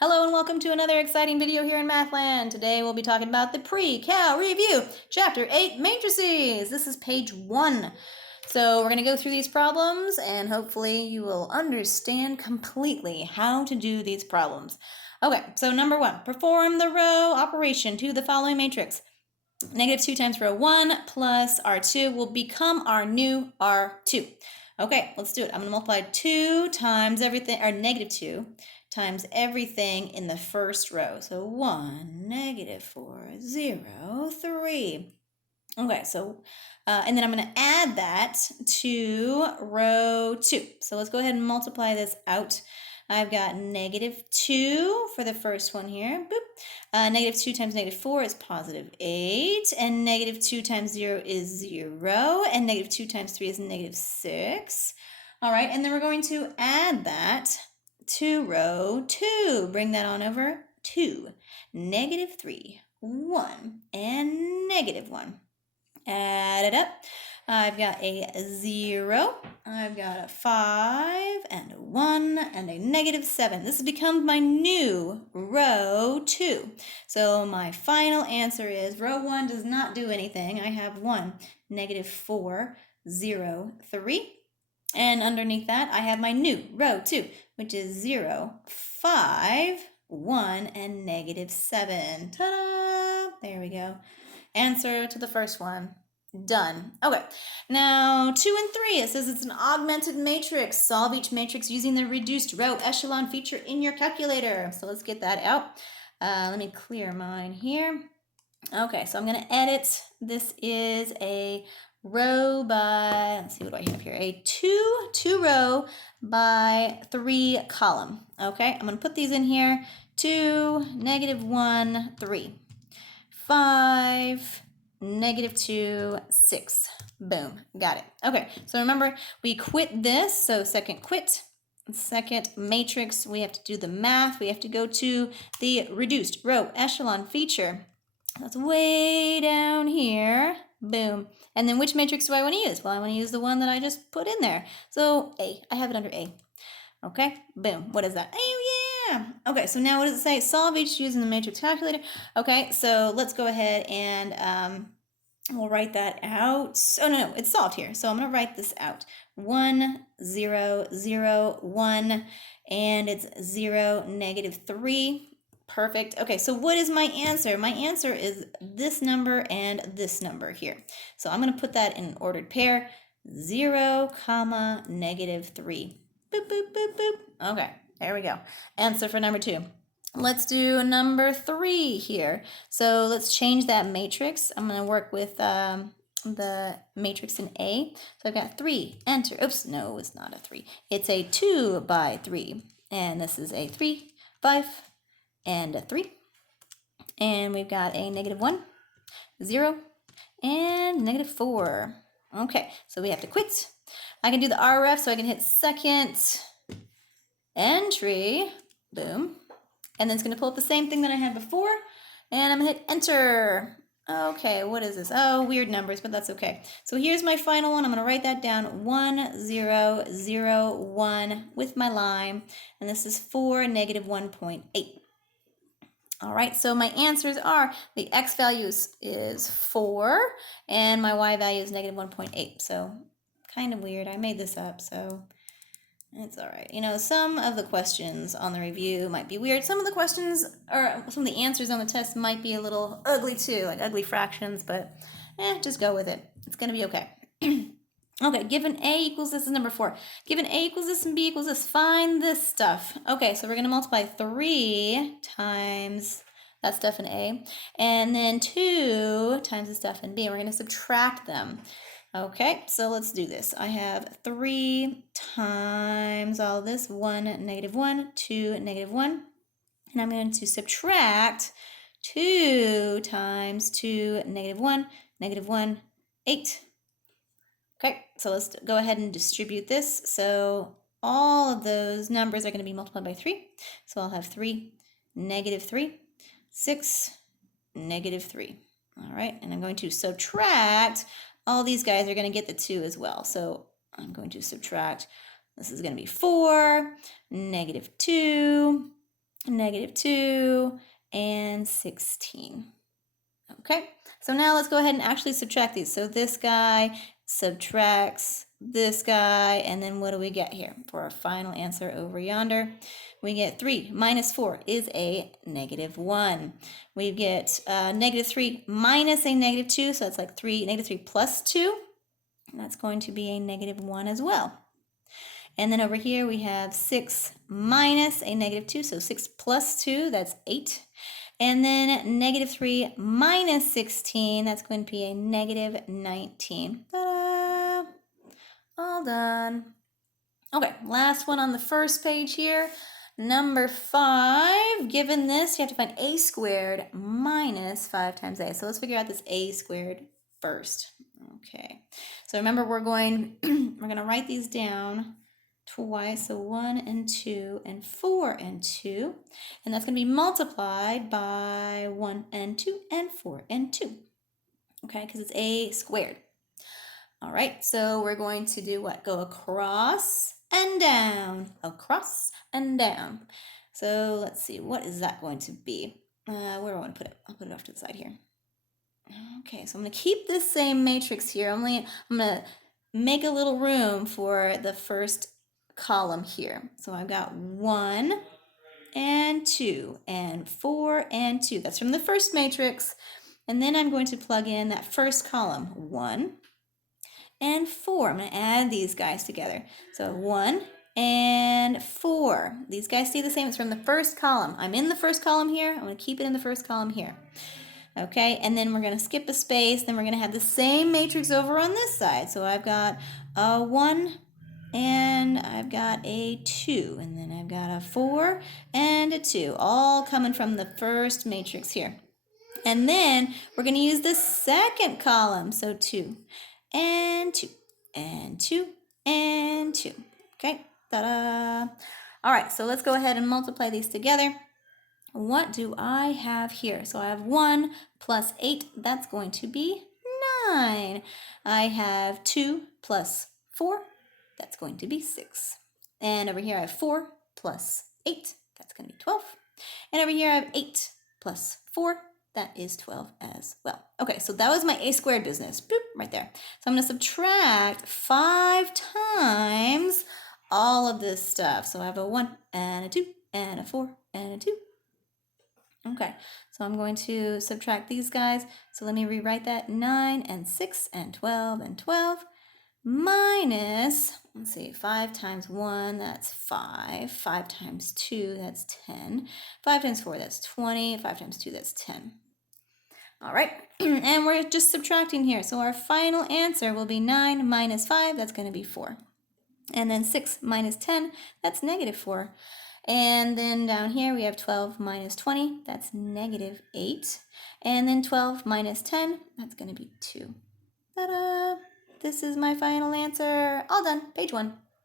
Hello and welcome to another exciting video here in Mathland. Today we'll be talking about the Pre-Cal Review, Chapter 8, Matrices. This is page 1. So we're going to go through these problems and hopefully you will understand completely how to do these problems. Okay, so number 1, perform the row operation to the following matrix. Negative 2 times row 1 plus R2 will become our new R2. Okay, let's do it. I'm going to multiply 2 times everything, or negative 2 times everything in the first row. So 1, negative 4, 0, 3. Okay, so, and then I'm going to add that to row 2. So let's go ahead and multiply this out. I've got negative 2 for the first one here. Boop. Negative 2 times negative 4 is positive 8. And negative 2 times 0 is 0. And negative 2 times 3 is negative 6. All right, and then we're going to add that to row 2. Bring that on over. 2, negative 3, 1, and negative 1. Add it up. I've got a 0, I've got a 5, and a 1, and a negative 7. This has become my new row 2. So my final answer is row 1 does not do anything. I have 1, negative 4, 0, 3. And underneath that, I have my new row 2, which is 0, 5, 1, and negative 7. Ta-da! There we go. Answer to the first one. Done. Okay, now 2 and 3, it says it's an augmented matrix. Solve each matrix using the reduced row echelon feature in your calculator. So let's get that out. Let me clear mine here. Okay, so I'm going to edit. This is a row by, let's see, what do I have here? A two row by 3 column. Okay, I'm going to put these in here. 2, negative 1, 3. 5, negative 2, 6. Boom, got it. Okay, so remember, we quit this, so second quit. Second matrix, we have to do the math. We have to go to the reduced row echelon feature. That's way down here. Boom. And then which matrix do I want to use? Well, I want to use the one that I just put in there. So A, I have it under A. Okay, boom. What is that? Oh, yeah. Okay, so now what does it say? Solve each using the matrix calculator. Okay, so let's go ahead and we'll write that out. Oh, no, it's solved here. So I'm going to write this out. 1, 0, 0, 1, and it's 0, negative 3. Perfect. Okay, so what is my answer? My answer is this number and this number here. So I'm going to put that in an ordered pair. 0, comma, negative 3. Boop, boop, boop, boop. Okay, there we go. Answer for number 2. Let's do number 3 here. So let's change that matrix. I'm going to work with the matrix in A. So I've got 3, enter. Oops, no, it's not a 3. It's a 2 by 3. And this is a 3, 5, and a 3. And we've got a negative 1, 0, and negative 4. Okay, so we have to quit. I can do the RF, so I can hit second entry. Boom. And then it's going to pull up the same thing that I had before. And I'm going to hit enter. Okay, what is this? Oh, weird numbers, but that's okay. So here's my final one. I'm going to write that down. 1, 0, 0, 1 with my line. And this is 4, negative 1.8. All right, so my answers are the x value is 4, and my y value is negative 1.8. So kind of weird. I made this up, so it's all right. You know, some of the questions on the review might be weird. Some of the questions, or some of the answers on the test might be a little ugly too, like ugly fractions, but just go with it. It's going to be okay. Okay, given A equals this is number 4. Given A equals this and B equals this, find this stuff. Okay, so we're going to multiply 3 times that stuff in A, and then 2 times the stuff in B, and we're going to subtract them. Okay, so let's do this. I have 3 times all this, 1, negative 1, 2, negative 1, and I'm going to subtract 2 times 2, negative 1, 8. Okay, so let's go ahead and distribute this. So all of those numbers are going to be multiplied by 3. So I'll have 3, negative 3, 6, negative 3. All right, and I'm going to subtract. All these guys are going to get the 2 as well. So I'm going to subtract. This is going to be 4, negative 2, -2, and 16. Okay, so now let's go ahead and actually subtract these. So this guy subtracts this guy, and then what do we get here for our final answer over yonder? We get 3 minus 4 is a -1. We get -3 minus a -2, so that's like -3 plus 2, and that's going to be a -1 as well. And then over here we have 6 minus a -2, so 6 plus 2, that's 8. And then -3 minus 16, that's going to be a -19. Ta-da! All done. Okay, last one on the first page here. Number 5, given this, you have to find a squared minus 5 times a. So let's figure out this a squared first. Okay, so remember we're going to write these down twice, so 1 and 2 and 4 and 2, and that's going to be multiplied by 1 and 2 and 4 and 2, okay, because it's a squared. All right, so we're going to do what? Go across and down, across and down. So let's see, what is that going to be? Where do I want to put it? I'll put it off to the side here. Okay, so I'm going to keep this same matrix here. I'm going to make a little room for the first column here. So I've got 1 and 2 and 4 and 2. That's from the first matrix. And then I'm going to plug in that first column, 1 and 4. I'm going to add these guys together. So 1 and 4. These guys stay the same. It's from the first column. I'm in the first column here. I'm going to keep it in the first column here. Okay, and then we're going to skip a space. Then we're going to have the same matrix over on this side. So I've got a 1 and I've got a 2, and then I've got a 4 and a 2, all coming from the first matrix here. And then we're going to use the second column, so 2 and 2 and 2 and 2. Okay, ta-da! All right, so let's go ahead and multiply these together. What do I have here? So I have 1 plus 8, that's going to be 9. I have 2 plus 4, that's going to be 6. And over here I have 4 plus 8, that's going to be 12. And over here I have 8 plus 4, that is 12 as well. Okay, so that was my a squared business, boop, right there. So I'm going to subtract 5 times all of this stuff. So I have a 1 and a 2 and a 4 and a 2. Okay, so I'm going to subtract these guys. So let me rewrite that. 9 and 6 and 12 and 12 minus, let's see, 5 times 1, that's 5. 5 times 2, that's 10. 5 times 4, that's 20. 5 times 2, that's 10. All right, and we're just subtracting here. So our final answer will be 9 minus 5, that's going to be 4. And then 6 minus 10, that's -4. And then down here we have 12 minus 20, that's -8. And then 12 minus 10, that's going to be 2. Ta-da! This is my final answer. All done. Page 1.